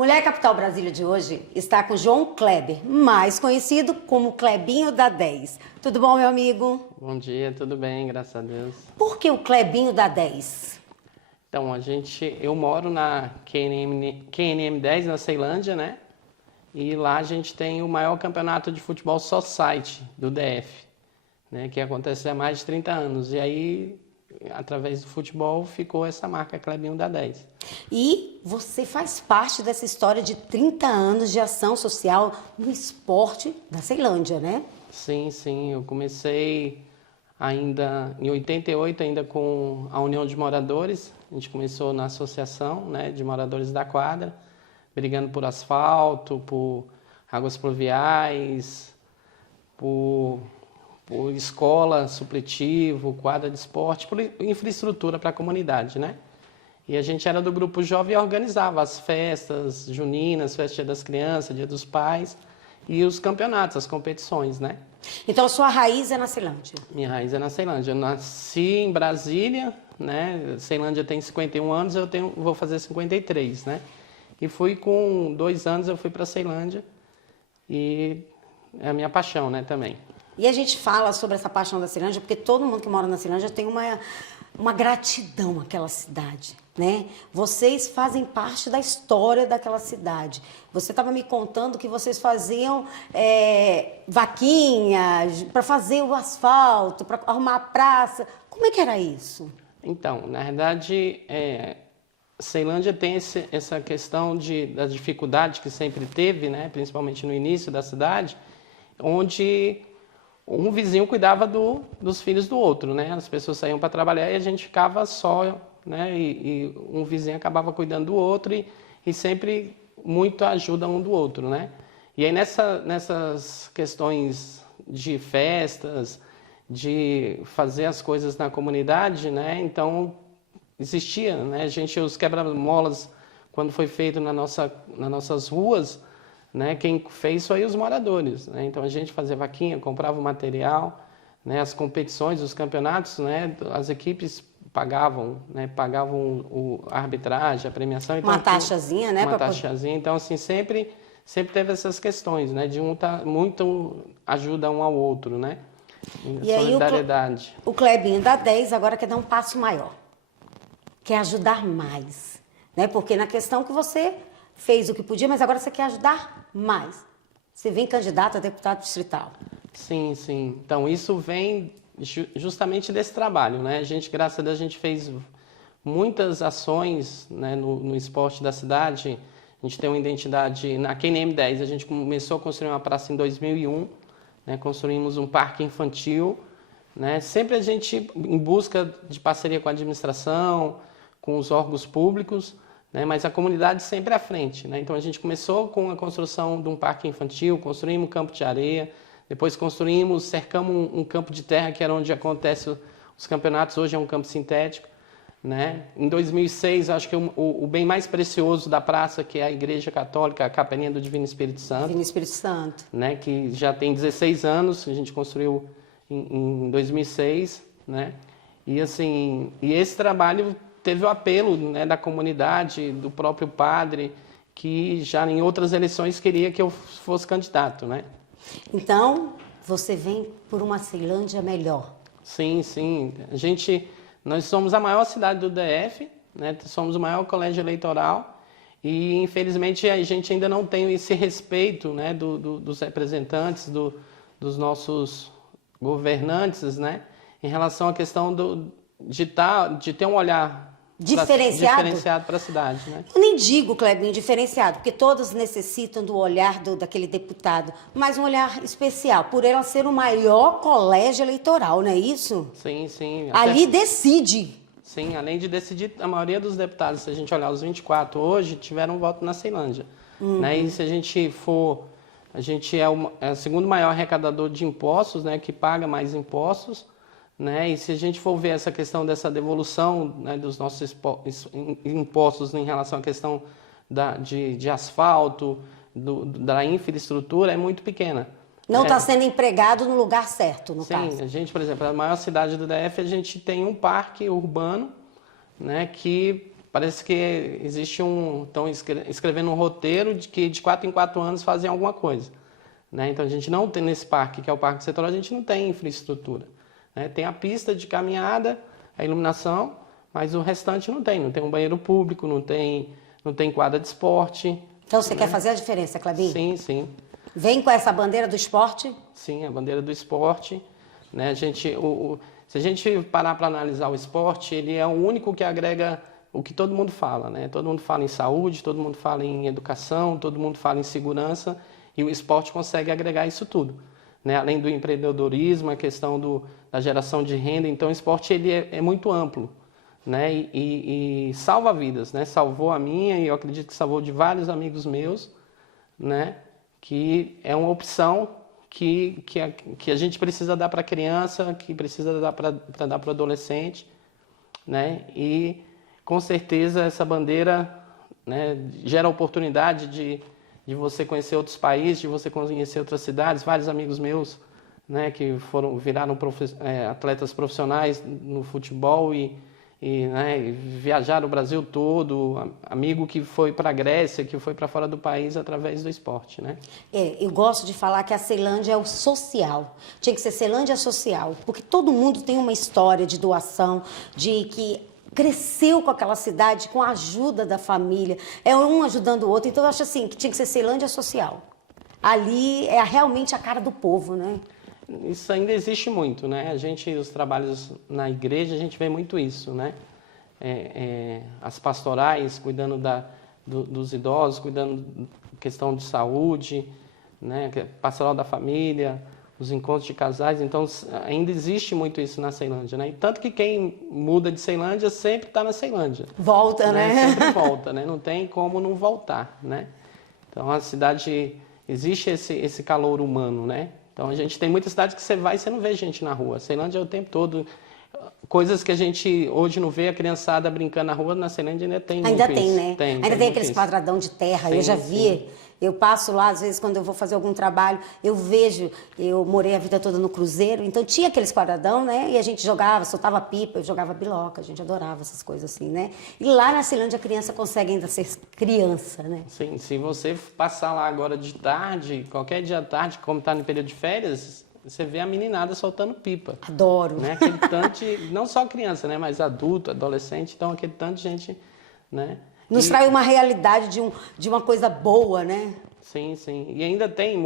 Mulher Capital Brasília de hoje está com João Kleber, mais conhecido como Klebinho da 10. Tudo bom, meu amigo? Bom dia, tudo bem, graças a Deus. Por que o Klebinho da 10? Então, eu moro na QNM 10, na Ceilândia, né? E lá a gente tem o maior campeonato de futebol society do DF, né? Que acontece há mais de 30 anos. E aí, através do futebol, ficou essa marca Klebinho da 10. E você faz parte dessa história de 30 anos de ação social no esporte da Ceilândia, né? Sim, sim. Eu comecei ainda em 88, ainda com a União de Moradores. A gente começou na associação, né, de moradores da quadra, brigando por asfalto, por águas pluviais, por escola, supletivo, quadra de esporte, por infraestrutura para a comunidade, né? E a gente era do grupo jovem e organizava as festas juninas, festa Dia das Crianças, Dia dos Pais e os campeonatos, as competições, né? Então a sua raiz é na Ceilândia? Minha raiz é na Ceilândia. Eu nasci em Brasília, né? Ceilândia tem 51 anos, vou fazer 53, né? E fui com 2 anos, eu fui para Ceilândia e é a minha paixão, né, também. E a gente fala sobre essa paixão da Ceilândia porque todo mundo que mora na Ceilândia tem uma gratidão àquela cidade, né? Vocês fazem parte da história daquela cidade. Você estava me contando que vocês faziam vaquinhas para fazer o asfalto, para arrumar a praça. Como é que era isso? Então, na verdade, Ceilândia tem essa questão da dificuldade que sempre teve, né? Principalmente no início da cidade, onde um vizinho cuidava dos filhos do outro, né? As pessoas saíam para trabalhar e a gente ficava só, né? E um vizinho acabava cuidando do outro e sempre muito ajuda um do outro, né? E aí nessas questões de festas, de fazer as coisas na comunidade, né? Então existia, né? Os quebra-molas, quando foi feito nas nossas ruas, né? Quem fez foi os moradores, né? Então a gente fazia vaquinha, comprava o material, né? As competições, os campeonatos, né? As equipes pagavam, né? Pagavam a arbitragem, a premiação. Então, uma taxazinha, né? Uma taxazinha. Então, assim, sempre teve essas questões, né? De muito ajuda um ao outro, né? E solidariedade. Aí o Klebinho da 10 agora quer dar um passo maior, quer ajudar mais, né? Porque na questão que você fez o que podia, mas agora você quer ajudar mais. Você vem candidato a deputado distrital. Sim, sim. Então, isso vem justamente desse trabalho, né? A gente, graças a Deus, a gente fez muitas ações, né, no esporte da cidade. A gente tem uma identidade na QNM 10. A gente começou a construir uma praça em 2001, né? Construímos um parque infantil, né? Sempre a gente em busca de parceria com a administração, com os órgãos públicos, né? Mas a comunidade sempre à frente, né? Então a gente começou com a construção de um parque infantil, construímos um campo de areia, depois cercamos um campo de terra que era onde acontecem os campeonatos, hoje é um campo sintético, né? Em 2006, acho que o bem mais precioso da praça, que é a Igreja Católica, a Capelinha do Divino Espírito Santo. Divino Espírito Santo. Né? Que já tem 16 anos, a gente construiu em 2006, né? E assim, esse trabalho teve o apelo, né, da comunidade, do próprio padre, que já em outras eleições queria que eu fosse candidato, né? Então, você vem por uma Ceilândia melhor. Sim, sim. Nós somos a maior cidade do DF, né? Somos o maior colégio eleitoral e, infelizmente, a gente ainda não tem esse respeito, né, dos representantes, dos nossos governantes, né, em relação à questão de ter um olhar diferenciado para a cidade, né? Eu nem digo, Klebinho, diferenciado, porque todos necessitam do olhar daquele deputado, mas um olhar especial, por ela ser o maior colégio eleitoral, não é isso? Sim, sim. Ali decide. Sim, além de decidir, a maioria dos deputados, se a gente olhar os 24 hoje, tiveram voto na Ceilândia. Né? E se a gente é o segundo maior arrecadador de impostos, né, que paga mais impostos, né? E se a gente for ver essa questão dessa devolução, né, dos nossos impostos em relação à questão de asfalto, da infraestrutura, é muito pequena. Não está sendo empregado no lugar certo, no caso. Sim, a gente, por exemplo, a maior cidade do DF, a gente tem um parque urbano, né, que parece que existe estão escrevendo um roteiro de que de 4 em 4 anos fazem alguma coisa, né? Então a gente não tem nesse parque, que é o Parque Setorial, a gente não tem infraestrutura, né? Tem a pista de caminhada, a iluminação, mas o restante não tem um banheiro público, não tem quadra de esporte. Então você quer fazer a diferença, Clebinho? Sim, sim. Vem com essa bandeira do esporte? Sim, a bandeira do esporte, né? Se a gente parar para analisar o esporte, ele é o único que agrega o que todo mundo fala, né? Todo mundo fala em saúde, todo mundo fala em educação, todo mundo fala em segurança, e o esporte consegue agregar isso tudo, né? Além do empreendedorismo, a questão da geração de renda. Então o esporte ele é muito amplo, né? E salva vidas, né? Salvou a minha e eu acredito que salvou de vários amigos meus, né? Que é uma opção que a gente precisa dar para a criança, que precisa dar para dar para o adolescente, né? E com certeza essa bandeira, né, gera oportunidade de você conhecer outros países, de você conhecer outras cidades. Vários amigos meus, né, que viraram atletas profissionais no futebol né, viajaram o Brasil todo, amigo que foi para a Grécia, que foi para fora do país através do esporte, né? Eu gosto de falar que a Ceilândia é o social. Tinha que ser Ceilândia social, porque todo mundo tem uma história de doação, de que cresceu com aquela cidade, com a ajuda da família, é um ajudando o outro. Então eu acho assim, que tinha que ser Ceilândia social. Ali é realmente a cara do povo, né? Isso ainda existe muito, né? Os trabalhos na igreja, a gente vê muito isso, né? As pastorais cuidando dos idosos, cuidando da questão de saúde, né? Pastoral da família, os encontros de casais. Então, ainda existe muito isso na Ceilândia, né? E tanto que quem muda de Ceilândia sempre está na Ceilândia. Volta, né? Sempre volta, né? Não tem como não voltar, né? Então, a cidade, existe esse calor humano, né? Então, a gente tem muita cidade que você vai e você não vê gente na rua. A Ceilândia é o tempo todo. Coisas que a gente hoje não vê, a criançada brincando na rua, na Ceilândia ainda tem Ainda muito tem, isso. né? Ainda tem aqueles quadradão de terra, Sim, eu já vi. sim. Eu passo lá, às vezes, quando eu vou fazer algum trabalho, eu vejo, eu morei a vida toda no cruzeiro, então tinha aqueles quadradão, né? E a gente jogava, soltava pipa, eu jogava biloca, a gente adorava essas coisas assim, né? E lá na Ceilândia a criança consegue ainda ser criança, né? Sim, se você passar lá agora de tarde, qualquer dia à tarde, como está no período de férias, você vê a meninada soltando pipa. Adoro. Né? Aquele tanto não só criança, né? Mas adulto, adolescente, então aquele tanto de gente, né? Nos traz uma realidade de uma coisa boa, né? Sim, sim. E ainda tem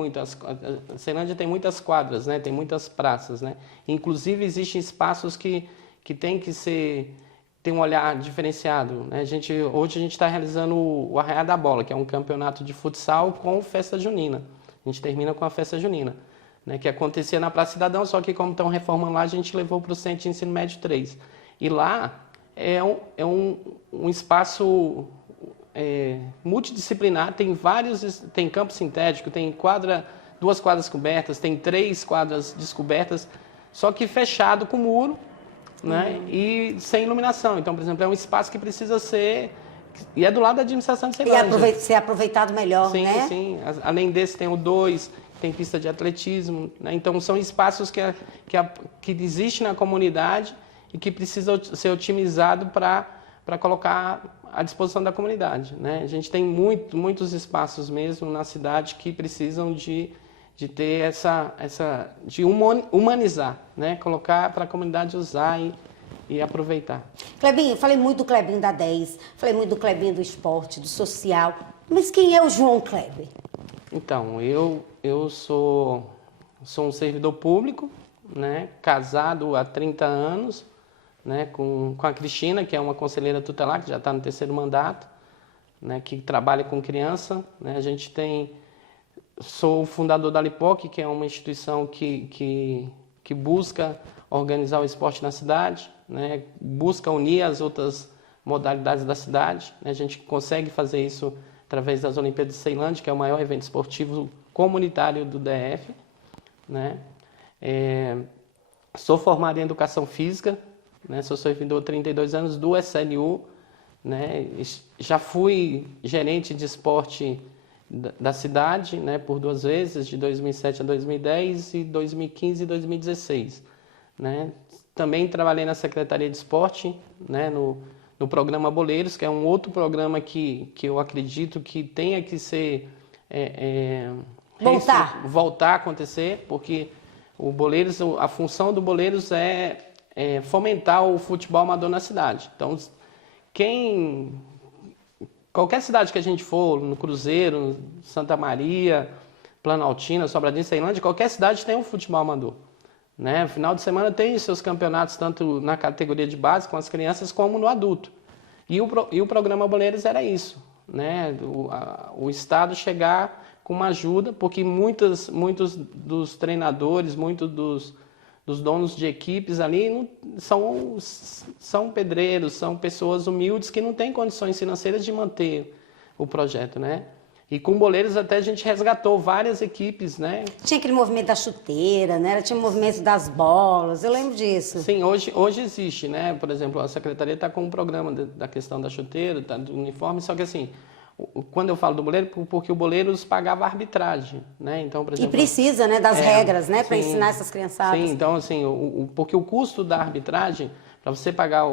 a Ceilândia tem muitas quadras, né? Tem muitas praças, né? Inclusive existem espaços que tem que ter um olhar diferenciado, né? Hoje a gente está realizando o Arraiá da Bola, que é um campeonato de futsal com festa junina. A gente termina com a festa junina, né, que acontecia na Praça Cidadão, só que como estão reformando lá, a gente levou para o Centro de Ensino Médio 3. E lá é um espaço multidisciplinar, tem campo sintético, tem 2 quadras cobertas, tem 3 quadras descobertas, só que fechado com muro, né, e sem iluminação. Então, por exemplo, é um espaço que precisa ser... E é do lado da administração de Ceilândia. E ser aproveitado melhor, sim, né? Sim, além desse tem o 2, tem pista de atletismo, né? Então são espaços que existem na comunidade e que precisam ser otimizados para colocar à disposição da comunidade, né? A gente tem muitos espaços mesmo na cidade que precisam de ter de humanizar, né? Colocar para a comunidade usar e aproveitar. Clebinho, falei muito do Clebinho da 10, falei muito do Clebinho do esporte, do social, mas quem é o João Kleber? Então, eu sou um servidor público, né, casado há 30 anos, né, com a Cristina, que é uma conselheira tutelar, que já está no 3º mandato, né, que trabalha com criança, né. Sou o fundador da Lipoc, que é uma instituição que busca organizar o esporte na cidade, né, busca unir as outras modalidades da cidade, né. A gente consegue fazer isso através das Olimpíadas de Ceilândia, que é o maior evento esportivo comunitário do DF, né. Sou formado em Educação Física, né, sou servidor há 32 anos do SLU, né, já fui gerente de esporte da cidade, né, por 2 vezes, de 2007 a 2010 e 2015 e 2016. Né. Também trabalhei na Secretaria de Esporte, né, no programa Boleiros, que é um outro programa que eu acredito que tenha que ser... voltar a acontecer, porque o Boleiros, a função do Boleiros é fomentar o futebol amador na cidade. Então, qualquer cidade que a gente for, no Cruzeiro, Santa Maria, Planaltina, Sobradinho, Ceilândia, qualquer cidade tem um futebol amador. Né? Final de semana tem seus campeonatos, tanto na categoria de base com as crianças, como no adulto. E o programa Boleiros era isso, né? O Estado chegar com uma ajuda, porque muitos dos treinadores, muitos dos donos de equipes ali são pedreiros, são pessoas humildes que não têm condições financeiras de manter o projeto, né? E com Boleiros até a gente resgatou várias equipes, né? Tinha aquele movimento da chuteira, né? Tinha o movimento das bolas, eu lembro disso. Sim, hoje existe, né? Por exemplo, a secretaria está com um programa da questão da chuteira, do uniforme, só que assim, quando eu falo do Boleiros, porque o Boleiros pagava arbitragem, né? Então, por exemplo, e precisa, né, das regras, né, para ensinar essas criançadas. Sim, então assim, porque o custo da arbitragem, para você pagar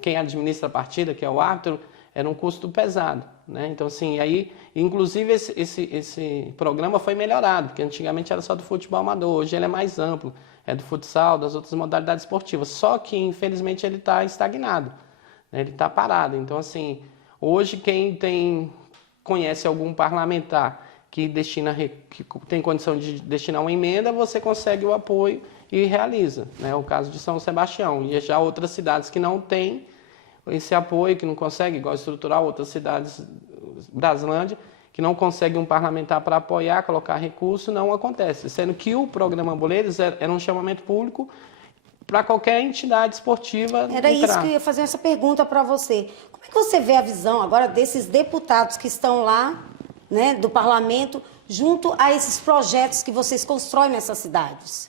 quem administra a partida, que é o árbitro, era um custo pesado, né? Então assim, aí, inclusive esse programa foi melhorado, porque antigamente era só do futebol amador, hoje ele é mais amplo, é do futsal, das outras modalidades esportivas, só que infelizmente ele está estagnado, né? Ele está parado. Então assim, hoje quem conhece algum parlamentar que tem condição de destinar uma emenda, você consegue o apoio e realiza, né? O caso de São Sebastião, e já outras cidades que não têm esse apoio, que não consegue, igual Estrutural, outras cidades, Braslândia, que não consegue um parlamentar para apoiar, colocar recurso, não acontece. Sendo que o programa Boleiros era um chamamento público para qualquer entidade esportiva Era entrar. isso que eu ia fazer essa pergunta para você. Como é que você vê a visão agora desses deputados que estão lá, né, do parlamento, junto a esses projetos que vocês constroem nessas cidades?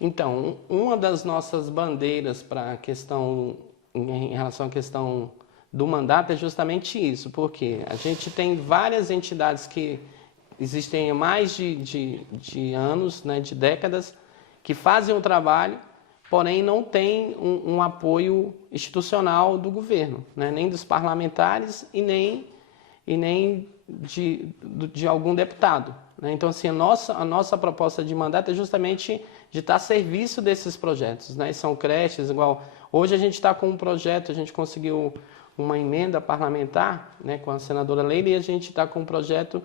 Então, uma das nossas bandeiras para a questão, em relação à questão do mandato, é justamente isso, porque a gente tem várias entidades que existem há mais de anos, né, de décadas, que fazem o trabalho, porém não tem um apoio institucional do governo, né, nem dos parlamentares e nem de algum deputado, né? Então, assim, a nossa proposta de mandato é justamente de estar a serviço desses projetos, né? São creches, igual... Hoje a gente está com um projeto, a gente conseguiu uma emenda parlamentar, né, com a senadora Leila, e a gente está com um projeto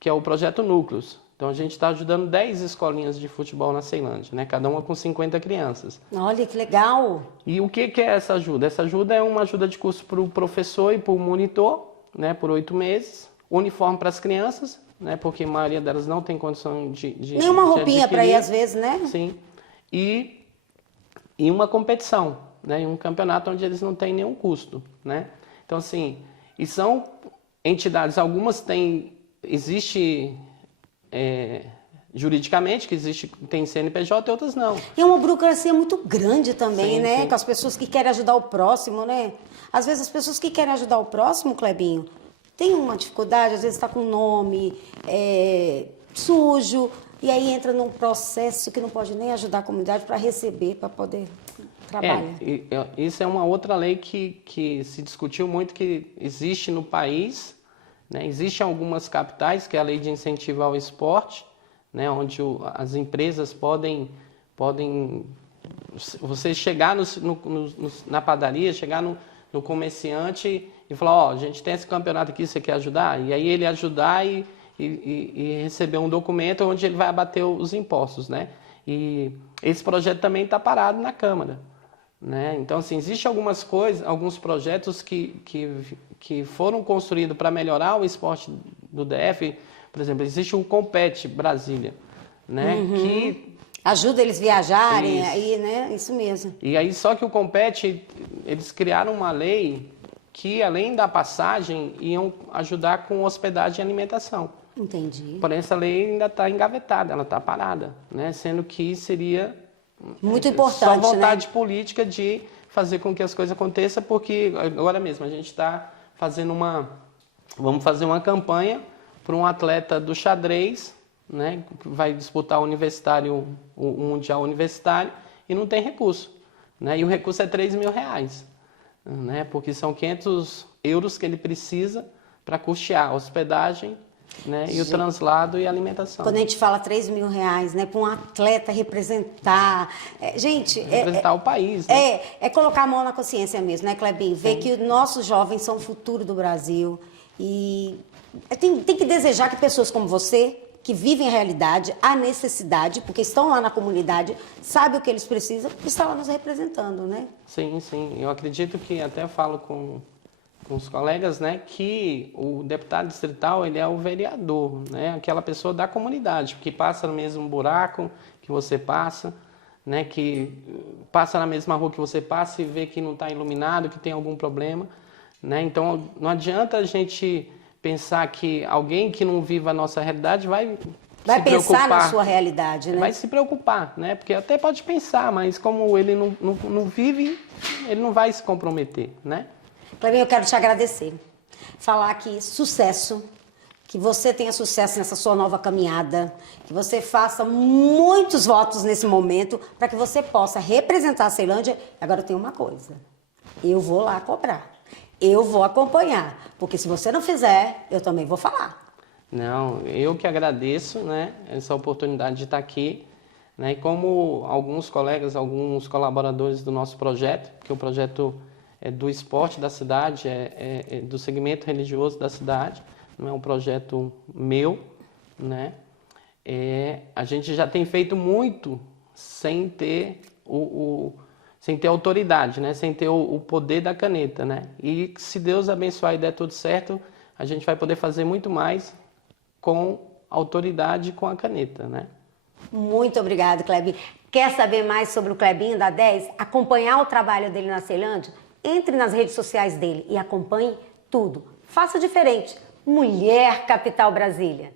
que é o Projeto Núcleos. Então, a gente está ajudando 10 escolinhas de futebol na Ceilândia, né, cada uma com 50 crianças. Olha, que legal! E o que é essa ajuda? Essa ajuda é uma ajuda de custo para o professor e para o monitor, né, por 8 meses, uniforme para as crianças, né, porque a maioria delas não tem condição de nenhuma roupinha para ir, às vezes, né? Sim. E uma competição, né, um campeonato onde eles não têm nenhum custo, né? Então, assim, e são entidades, algumas existe juridicamente, tem CNPJ e outras não. E é uma burocracia muito grande também, Sim, né? sim. Com as pessoas que querem ajudar o próximo, né? Às vezes as pessoas que querem ajudar o próximo, Clebinho, tem uma dificuldade, às vezes está com o nome sujo, e aí entra num processo que não pode nem ajudar a comunidade para receber, para poder trabalhar. Isso é uma outra lei que se discutiu muito, que existe no país, né? Existem algumas capitais, que é a lei de incentivo ao esporte, né? Onde as empresas podem você chegar na padaria, chegar no comerciante e falar, ó, a gente tem esse campeonato aqui, você quer ajudar? E aí ele ajudar e receber um documento onde ele vai abater os impostos, né? E esse projeto também está parado na Câmara, né? Então, assim, existem algumas coisas, alguns projetos que foram construídos para melhorar o esporte do DF. Por exemplo, existe o Compete Brasília, né? Que ajuda eles viajarem, aí, né? Isso mesmo. E aí, só que o Compete, eles criaram uma lei que, além da passagem, iam ajudar com hospedagem e alimentação. Entendi. Porém, essa lei ainda está engavetada, ela está parada, né? Sendo que seria muito importante, só vontade, né? política de fazer com que as coisas aconteçam, porque agora mesmo a gente está fazendo vamos fazer uma campanha para um atleta do xadrez, né, que vai disputar o Mundial Universitário, e não tem recurso, né? E o recurso é R$3.000, né? Porque são 500 euros que ele precisa para custear a hospedagem, né? E o translado e a alimentação. Quando a gente fala 3 mil reais, né, para um atleta representar, gente, representar o país, né? É colocar a mão na consciência mesmo, né, Clebinho? Ver que os nossos jovens são o futuro do Brasil e tem que desejar que pessoas como você, que vivem a realidade, a necessidade, porque estão lá na comunidade, sabem o que eles precisam, estão lá nos representando, né? Sim, sim. Eu acredito que até falo com os colegas, né, que o deputado distrital, ele é o vereador, né, aquela pessoa da comunidade, que passa no mesmo buraco que você passa, né, que passa na mesma rua que você passa e vê que não está iluminado, que tem algum problema, né, então não adianta a gente pensar que alguém que não vive a nossa realidade vai se pensar na preocupar, sua realidade, né? vai se preocupar, né, porque até pode pensar, mas como ele não vive, ele não vai se comprometer, né? Clebinho, eu quero te agradecer. Falar que sucesso, que você tenha sucesso nessa sua nova caminhada, que você faça muitos votos nesse momento para que você possa representar a Ceilândia. Agora eu tenho uma coisa, eu vou lá cobrar, eu vou acompanhar, porque se você não fizer, eu também vou falar. Não, eu que agradeço, né, essa oportunidade de estar aqui, né, e como alguns colegas, alguns colaboradores do nosso projeto, que o projeto é do esporte da cidade, é do segmento religioso da cidade, não é um projeto meu, né? A gente já tem feito muito sem ter sem ter autoridade, né? Sem ter o poder da caneta, né? E se Deus abençoar e der tudo certo, a gente vai poder fazer muito mais com a autoridade e com a caneta, né? Muito obrigado, Clebinho. Quer saber mais sobre o Clebinho da 10? Acompanhar o trabalho dele na Ceilândia? Entre nas redes sociais dele e acompanhe tudo. Faça diferente. Mulher Capital Brasília.